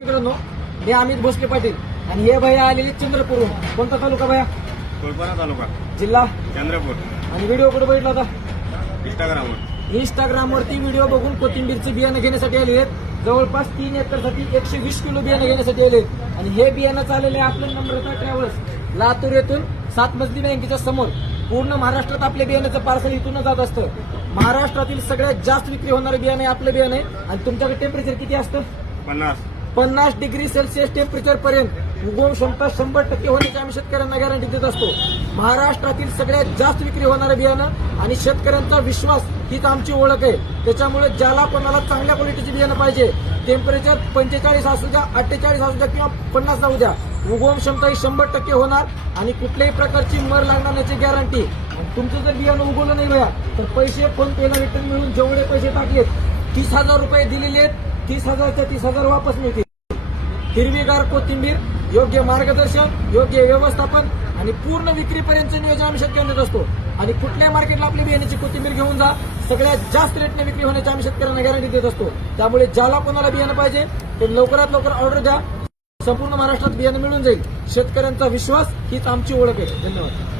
मित्रांनो, मी अमित भोसले पाटील आणि हे भैया आलेले चंद्रपूरहून. कोणता तालुका भैया? कोलपाना तालुका, जिल्हा चंद्रपूर. आणि व्हिडिओ कुठे बघितला होता? इंस्टाग्रामवर. इंस्टाग्रामवरती व्हिडिओ बघून कोथिंबीरचे बियाणं घेण्यासाठी आले आहेत. जवळपास 3 एकरसाठी 120 किलो बियाणं घेण्यासाठी आले आहेत. आणि हे बियाणं चाललेले आपलं नम्रता ट्रॅव्हल्स लातूर येथून 7 मजली बँकेच्या समोर. पूर्ण महाराष्ट्रात आपल्या बियाण्याचं पार्सल इथूनच जात असतं. महाराष्ट्रातील सगळ्यात जास्त विक्री होणारे बियाणे आपलं बियाणं आहे. आणि तुमच्याकडे टेम्परेचर किती असतं? 50 डिग्री सेल्सिअस टेम्परेचर पर्यंत उगवण क्षमता 100% होण्याची आम्ही शेतकऱ्यांना गॅरंटी देत असतो. महाराष्ट्रातील सगळ्यात जास्त विक्री होणारं बियाणं आणि शेतकऱ्यांचा विश्वास हीच आमची ओळख आहे. त्याच्यामुळे ज्याला कोणाला चांगल्या क्वालिटीची बियाणं पाहिजे, टेम्परेचर 45 असू द्या, 48 असू द्या किंवा 50 जाऊ द्या, उगवण क्षमता ही 100% होणार आणि कुठल्याही प्रकारची मर लागणार याची गॅरंटी. तुमचं जर बियाणं उगवलं नाही भैया तर पैसे फोन पेला रिटर्न मिळून जेवढे पैसे टाकलेत 30,000 रुपये दिलेले आहेत, 30,000च्या 30,000 वापस मिळतील. हिरवीगार कोथिंबीर, योग्य मार्गदर्शन, योग्य व्यवस्थापन आणि पूर्ण विक्रीपर्यंतचं नियोजन आम्ही शेतकऱ्यांना देत असतो. आणि कुठल्याही मार्केटला आपली बियाण्याची कोथिंबीर घेऊन जा, सगळ्यात जास्त रेटने विक्री होण्याची आम्ही शेतकऱ्यांना गॅरंटी देत असतो. त्यामुळे ज्याला कोणाला बियाणं पाहिजे ते लवकरात लवकर ऑर्डर द्या. संपूर्ण महाराष्ट्रात बियाणं मिळून जाईल. शेतकऱ्यांचा विश्वास हीच आमची ओळख आहे. धन्यवाद.